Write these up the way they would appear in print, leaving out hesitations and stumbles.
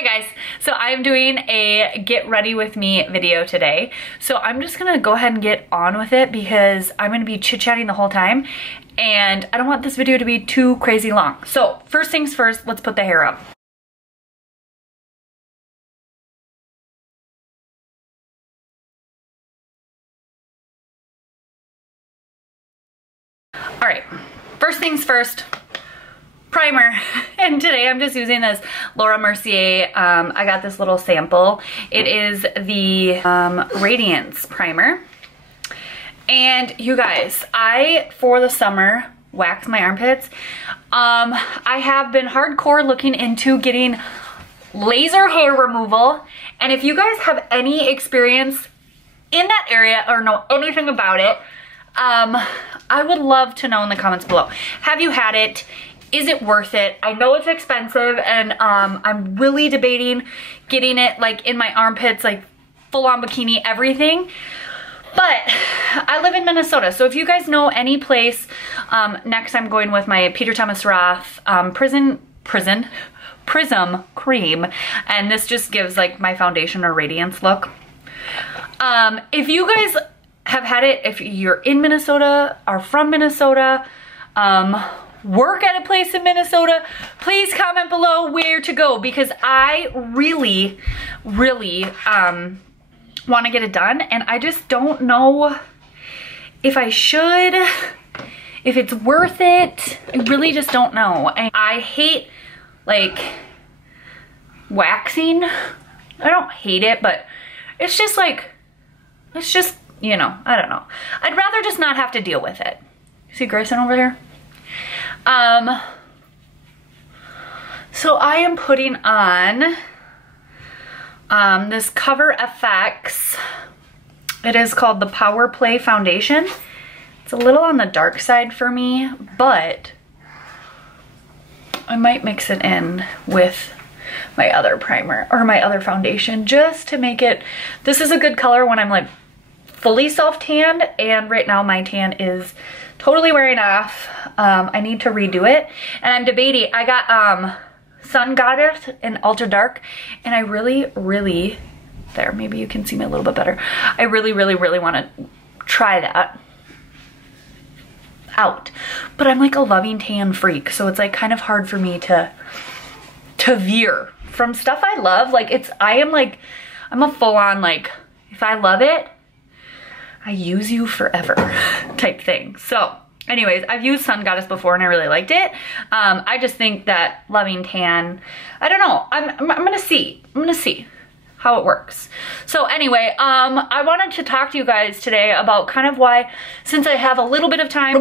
Hi guys, so I'm doing a get ready with me video today. So I'm just gonna go ahead and get on with it because I'm gonna be chit-chatting the whole time and I don't want this video to be too crazy long. So first things first, let's put the hair up. All right, first things first, primer. And today I'm just using this Mercier. I got this little sample. It is the Radiance primer. And you guys, for the summer, wax my armpits. I have been hardcore looking into getting laser hair removal. And if you guys have any experience in that area or know anything about it, I would love to know in the comments below. Have you had it? Is it worth it? I know it's expensive and I'm really debating getting it like in my armpits, like full on bikini, everything. But I live in Minnesota, so if you guys know any place, next I'm going with my Peter Thomas Roth Prism cream, and this just gives like my foundation or Radiance look. If you guys have had it, if you're in Minnesota, are from Minnesota, work at a place in Minnesota, please comment below where to go because I really want to get it done and I just don't know if I should, if it's worth it. I really just don't know. And I hate like waxing. I don't hate it, but it's just like, it's just, you know, I don't know. I'd rather just not have to deal with it. See Grayson over here? So I am putting on this Cover FX. It is called the Power Play Foundation. It's a little on the dark side for me, but I might mix it in with my other primer or my other foundation just to make it, this is a good color when I'm like fully self-tanned, and right now my tan is totally wearing off. I need to redo it, and I'm debating. I got Sun Goddess in Ultra Dark, and I really, there, maybe you can see me a little bit better. I really want to try that out, but I'm like a loving tan freak, so it's like kind of hard for me to veer from stuff I love. Like I'm a full-on like, if I love it, I use you forever type thing. So anyways, I've used Sun Goddess before and I really liked it. I just think that loving tan, I don't know, I'm gonna see how it works. So anyway, I wanted to talk to you guys today about kind of why, since I have a little bit of time,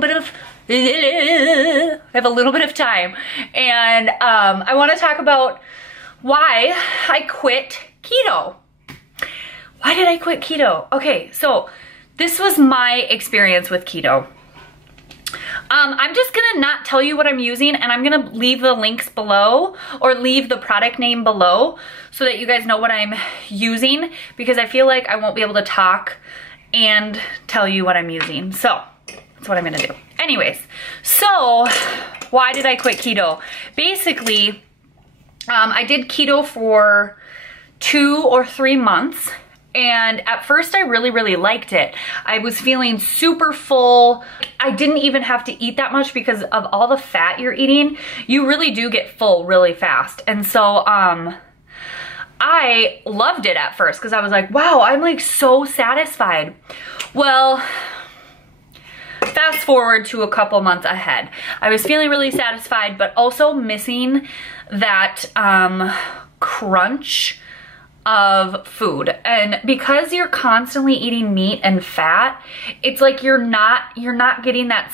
and I want to talk about why I quit keto. Why did I quit keto? Okay, so this was my experience with keto. I'm just gonna not tell you what I'm using, and I'm gonna leave the links below or leave the product name below so that you guys know what I'm using, because I feel like I won't be able to talk and tell you what I'm using. So that's what I'm gonna do. Anyways, so why did I quit keto? Basically, I did keto for 2 or 3 months. And at first I really liked it. I was feeling super full. I didn't even have to eat that much because of all the fat you're eating. You really do get full really fast. And so I loved it at first because I was like, wow, I'm like so satisfied. Well, fast forward to a couple months ahead. I was feeling really satisfied, but also missing that crunch of food. And because you're constantly eating meat and fat, it's like you're not getting that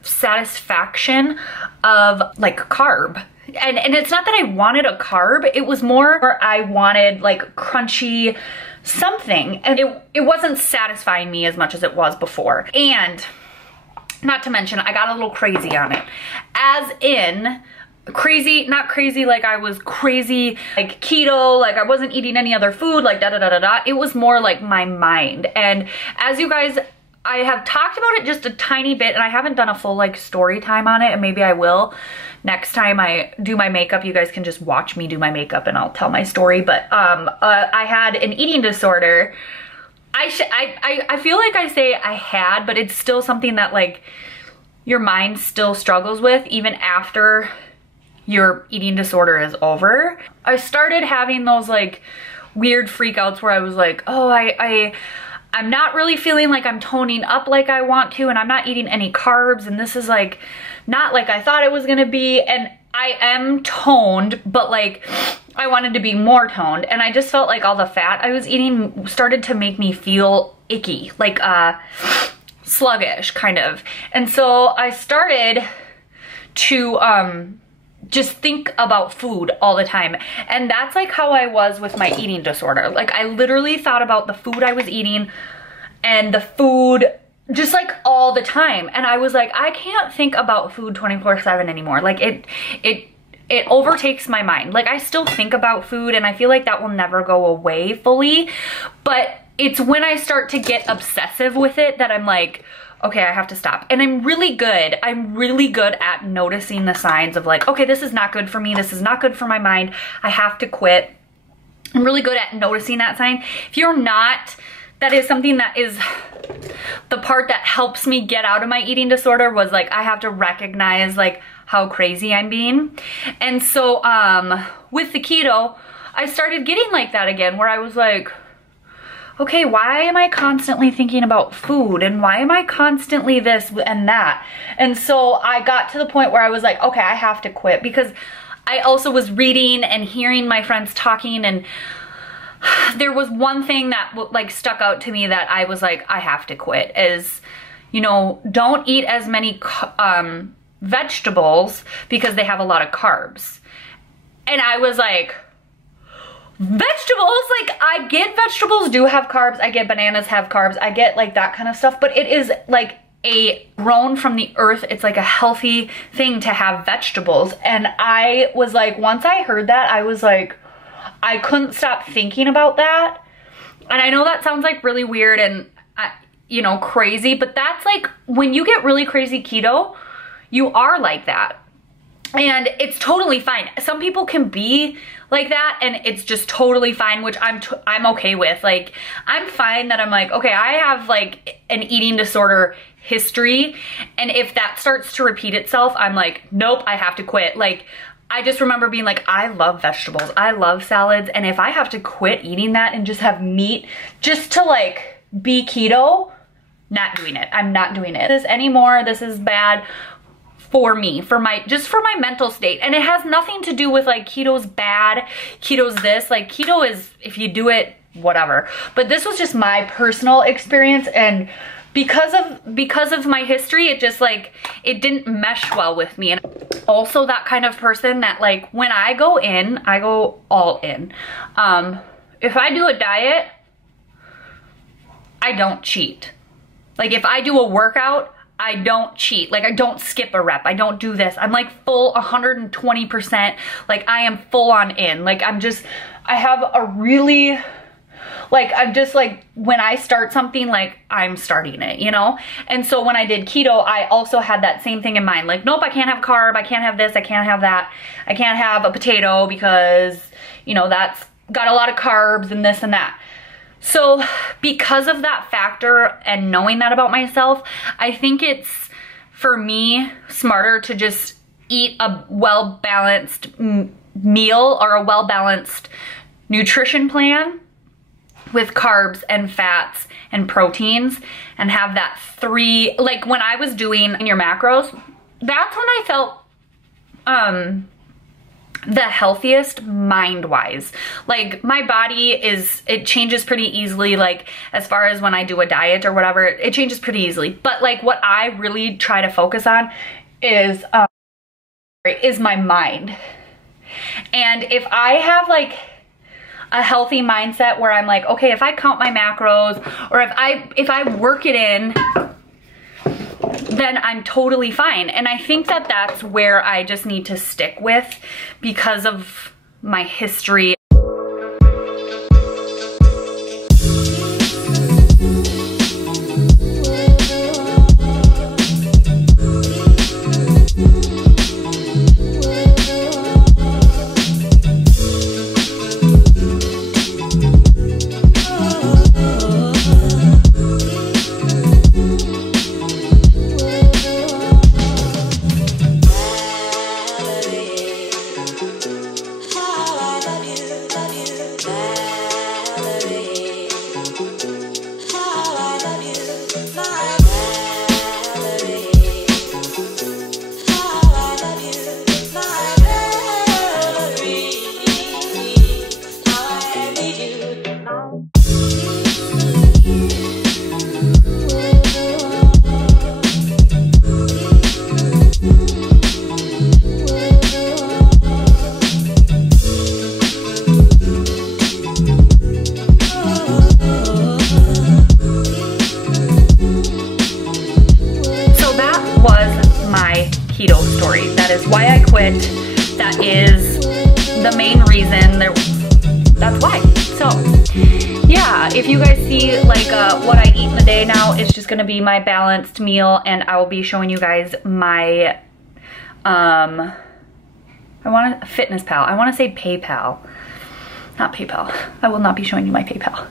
satisfaction of like carb. And it's not that I wanted a carb, it was more I wanted like crunchy something, and it wasn't satisfying me as much as it was before. And not to mention, I got a little crazy on it. As in, crazy, not crazy like I was crazy like keto, like I wasn't eating any other food, like da da da da da. It was more like my mind. And as you guys I have talked about it just a tiny bit, and I haven't done a full like story time on it, and maybe I will. Next time I do my makeup, you guys can just watch me do my makeup and I'll tell my story. But I had an eating disorder. I feel like I say I had, but it's still something that like your mind still struggles with even after your eating disorder is over. I started having those like weird freakouts where I was like, oh, I'm not really feeling like I'm toning up like I want to, and I'm not eating any carbs, and this is like not like I thought it was gonna be, and I am toned, but like I wanted to be more toned, and I just felt like all the fat I was eating started to make me feel icky, like sluggish kind of. And so I started to just think about food all the time, and that's like how I was with my eating disorder. Like I literally thought about the food I was eating and the food just like all the time, and I was like, I can't think about food 24/7 anymore. Like it overtakes my mind. Like I still think about food, and I feel like that will never go away fully, but it's when I start to get obsessive with it that I'm like, okay, I have to stop. And I'm really good at noticing the signs of like, okay, this is not good for me. This is not good for my mind. I have to quit. I'm really good at noticing that sign. If you're not, that is something that is the part that helps me get out of my eating disorder, was like, I have to recognize like how crazy I'm being. And so with the keto, I started getting like that again, where I was like, okay, why am I constantly thinking about food, and why am I constantly this and that? And so I got to the point where I was like, okay, I have to quit, because I also was reading and hearing my friends talking, and there was one thing that like stuck out to me that I was like, I have to quit, is, you know, don't eat as many vegetables because they have a lot of carbs. And I was like, vegetables? Like, I get vegetables do have carbs, I get bananas have carbs, I get like that kind of stuff, but it is like a grown from the earth, it's like a healthy thing to have vegetables. And I was like, once I heard that, I was like, I couldn't stop thinking about that. And I know that sounds like really weird and you know, crazy, but that's like when you get really crazy keto, you are like that. And it's totally fine. Some people can be like that and it's just totally fine, which I'm okay with. Like, I'm fine that I'm like, okay, I have like an eating disorder history, and if that starts to repeat itself, I'm like, nope, I have to quit. Like, I just remember being like, I love vegetables, I love salads, and if I have to quit eating that and just have meat just to like be keto, not doing it. I'm not doing it this anymore. This is bad for me, just for my mental state. And it has nothing to do with like keto's bad, keto's this. Like, keto is, if you do it, whatever. But this was just my personal experience, and because of my history, it just like, it didn't mesh well with me. And also that kind of person that like, when I go in, I go all in. If I do a diet, I don't cheat. Like, if I do a workout, I don't cheat. Like, I don't skip a rep. I don't do this. I'm like full 120%. Like, I am full on in. Like, I have a really, like, I'm just like, when I start something, like, I'm starting it, you know? And so when I did keto, I also had that same thing in mind. Like, nope, I can't have carb. I can't have this. I can't have that. I can't have a potato because, you know, that's got a lot of carbs and this and that. So because of that factor and knowing that about myself, I think it's, for me, smarter to just eat a well-balanced meal or a well-balanced nutrition plan with carbs and fats and proteins, and have that three, like when I was doing your macros, that's when I felt the healthiest mind-wise. Like, my body it changes pretty easily, like as far as when I do a diet or whatever, it changes pretty easily. But like, what I really try to focus on is my mind. And if I have like a healthy mindset where I'm like, okay, if I count my macros, or if I work it in, then I'm totally fine. And I think that that's where I just need to stick with because of my history. if you guys see like what I eat in the day now, it's just gonna be my balanced meal, and I will be showing you guys my, Fitness Pal. I wanna say PayPal, not PayPal. I will not be showing you my PayPal.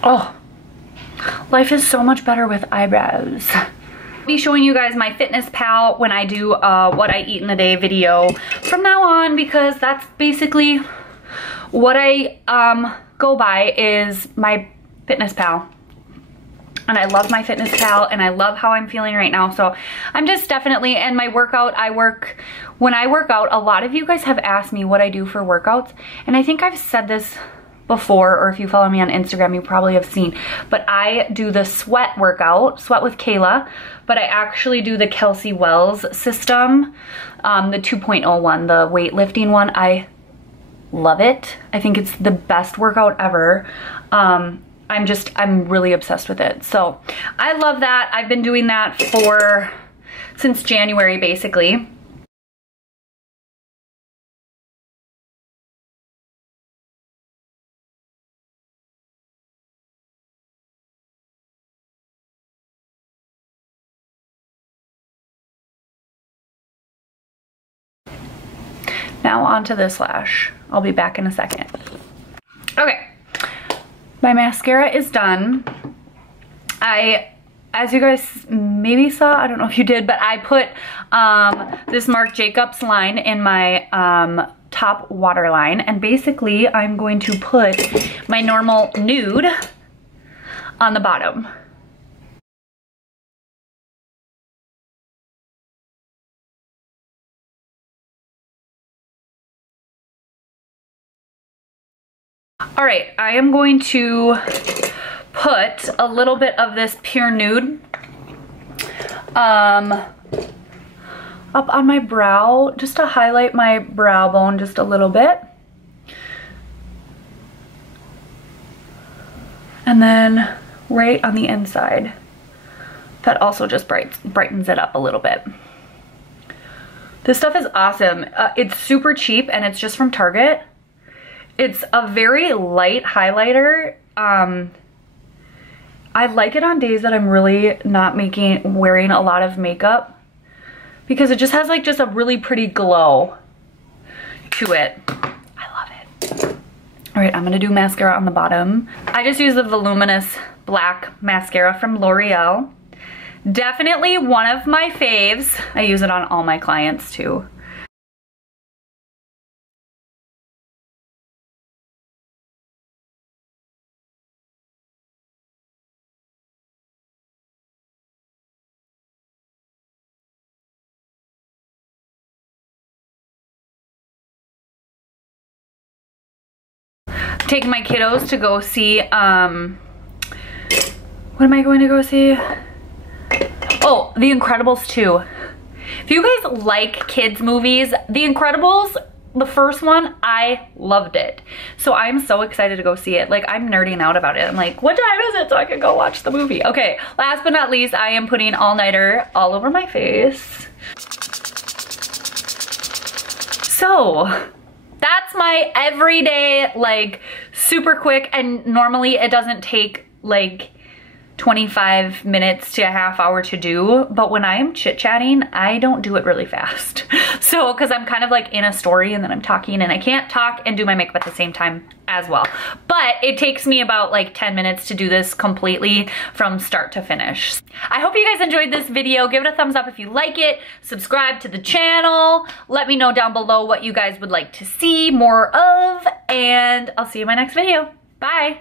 Oh, life is so much better with eyebrows. I'll be showing you guys my Fitness Pal when I do what I eat in a day video from now on, because that's basically what I go by is my Fitness Pal. And I love my Fitness Pal, and I love how I'm feeling right now. So I'm just definitely, and my workout, when I work out, a lot of you guys have asked me what I do for workouts. And I think I've said this before, or if you follow me on Instagram, you probably have seen, but I do the sweat workout, Sweat with Kayla, but I actually do the Kelsey Wells system, the 2.0 one, the weightlifting one. I love it. I think it's the best workout ever. I'm really obsessed with it. So I love that. I've been doing that since January, basically. Now onto this lash. I'll be back in a second. Okay, my mascara is done. As you guys maybe saw, I don't know if you did, but I put this Marc Jacobs line in my top waterline, and basically I'm going to put my normal Nude on the bottom. All right, I am going to put a little bit of this pure Nude up on my brow, just to highlight my brow bone just a little bit. And then right on the inside. That also just brightens it up a little bit. This stuff is awesome. It's super cheap, and it's just from Target. It's a very light highlighter. I like it on days that I'm really not wearing a lot of makeup, because it just has like just a really pretty glow to it. I love it. All right, I'm gonna do mascara on the bottom. I just use the voluminous black mascara from Loreal. Definitely one of my faves. I use it on all my clients too. Taking my kiddos to go see, what am I going to go see? Oh, The Incredibles 2. If you guys like kids movies, The Incredibles, the first one, I loved it. So I'm so excited to go see it. Like, I'm nerding out about it. I'm like, what time is it so I can go watch the movie? Okay, last but not least, I am putting all-nighter all over my face. So that's my everyday, like, super quick, and normally it doesn't take like 25 minutes to a half hour to do, but when I am chit-chatting, I don't do it really fast. So, because I'm kind of like in a story and then I'm talking, and I can't talk and do my makeup at the same time as well. But it takes me about like 10 minutes to do this completely from start to finish. I hope you guys enjoyed this video. Give it a thumbs up if you like it. Subscribe to the channel. Let me know down below what you guys would like to see more of, and I'll see you in my next video. Bye.